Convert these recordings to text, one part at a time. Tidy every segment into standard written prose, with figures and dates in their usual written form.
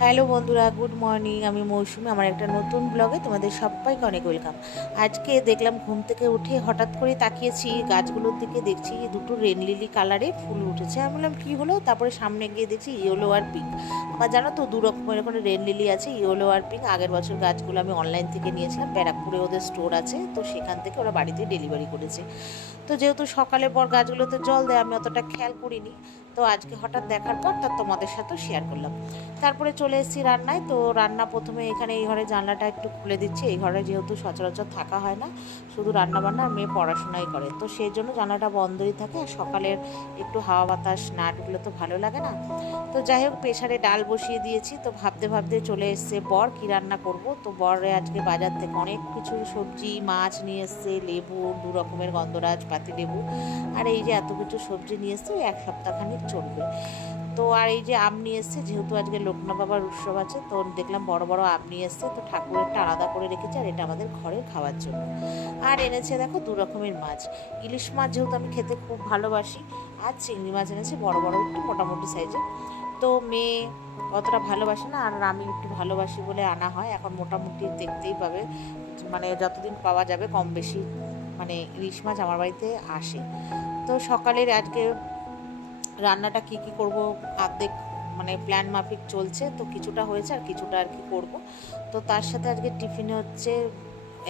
Hello বন্ধুরা, good morning. আমি মৌসুমি, আমার একটা নতুন ব্লগে তোমাদের সবাইকে অনেক ওয়েলকাম। আজকে দেখলাম ঘুম থেকে উঠে হঠাৎ করে তাকিয়েছি গাছগুলোর দিকে, দেখছি দুটো রেন লিলি কালারের ফুল উঠেছে। আমি বললাম কী হলো, তারপরে সামনে গিয়ে দেখছি ইয়েলো আর পিঙ্ক। আমার জানো তো দু রকমের ওখানে রেন লিলি আছে, ইয়েলো আর পিঙ্ক। আগের বছর গাছগুলো আমি অনলাইন থেকে নিয়েছিলাম, ব্যারাকপুরে ওদের স্টোর আছে, তো সেখান থেকে ওরা বাড়িতে ডেলিভারি করেছে। তো যেহেতু সকালে পর গাছগুলোতে জল দেয়, আমি অতটা খেয়াল করিনি। তো আজকে হঠাৎ দেখার পর তা তোমাদের সাথেও শেয়ার করলাম। তারপরে চলে এসেছি রান্নায়। তো রান্না প্রথমে এখানে এই ঘরে জানলাটা একটু খুলে দিচ্ছি। এই ঘরে যেহেতু সচরাচর থাকা হয় না, শুধু রান্নাবান্না আর মেয়ে পড়াশোনাই করে, তো সেই জন্য জানলাটা বন্ধই থাকে। আর সকালের একটু হাওয়া বাতাস না ঢুকলে তো ভালো লাগে না। তো যাই হোক, প্রেশারে ডাল বসিয়ে দিয়েছি। তো ভাবতে ভাবতে চলে এসছে বর, কী রান্না করব। তো বরে আজকে বাজার থেকে অনেক কিছু সবজি মাছ নিয়ে এসছে, লেবু, দু রকমের গন্ধরাজ পাতি লেবু, আর এই যে এত কিছু সবজি নিয়ে এসছে, ওই এক সপ্তাহখানিক চলবে। তো আর এই যে আম নিয়ে এসছে, যেহেতু আজকে লোকনাথ বাবার উৎসব আছে, তো দেখলাম বড় বড় আম নিয়ে এসছে। তো ঠাকুরেরটা আলাদা করে রেখেছে, আর এটা আমাদের ঘরের খাওয়ার জন্য। আর এনেছে দেখো দু রকমের মাছ। ইলিশ মাছ যেহেতু আমি খেতে খুব ভালোবাসি, আর চিংড়ি মাছ এনেছে বড় বড় একটু মোটামুটি সাইজের। তো মেয়ে অতটা ভালোবাসে না, আর আমি একটু ভালোবাসি বলে আনা হয়। এখন মোটামুটি দেখতেই পাবে, মানে যতদিন পাওয়া যাবে কম বেশি মানে ইলিশ মাছ আমার বাড়িতে আসে। তো সকালের আজকে রান্নাটা কি কি করব অর্ধেক মানে প্ল্যান মাফিক চলছে। তো কিছুটা হয়েছে আর কিছুটা আর কি করব। তো তার সাথে আজকে টিফিনে হচ্ছে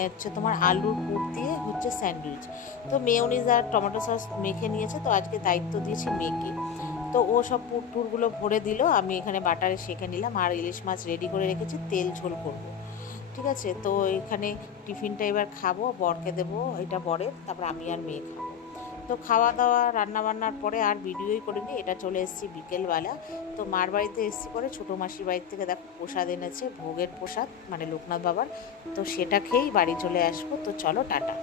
হচ্ছে তোমার আলুর পুর দিয়ে হচ্ছে স্যান্ডউইচ। তো মেয়োনিজ আর টমেটো সস মেখে নিয়েছে, তো আজকে দায়িত্ব দিয়েছি মেয়েকে। তো ও সব পুর টুরগুলো ভরে দিল, আমি এখানে বাটারে সেঁকে নিলাম। আর ইলিশ মাছ রেডি করে রেখেছি, তেল ঝোল করব। ঠিক আছে, তো এখানে টিফিনটা এবার খাবো, বরকে দেবো, এটা বরের, তারপর আমি আর মেয়ে খাবো। তো খাওয়া দাওয়া রান্না বান্নার পরে আর ভিডিওই করিনি, এটা চলে এসেছি বিকেলবেলা। তো মার বাড়িতে এসেছি পরে ছোটো মাসির বাড়ির থেকে দেখো প্রসাদ এনেছে, ভোগের প্রসাদ মানে লোকনাথ বাবার। তো সেটা খেয়েই বাড়ি চলে আসবো। তো চলো টাটা।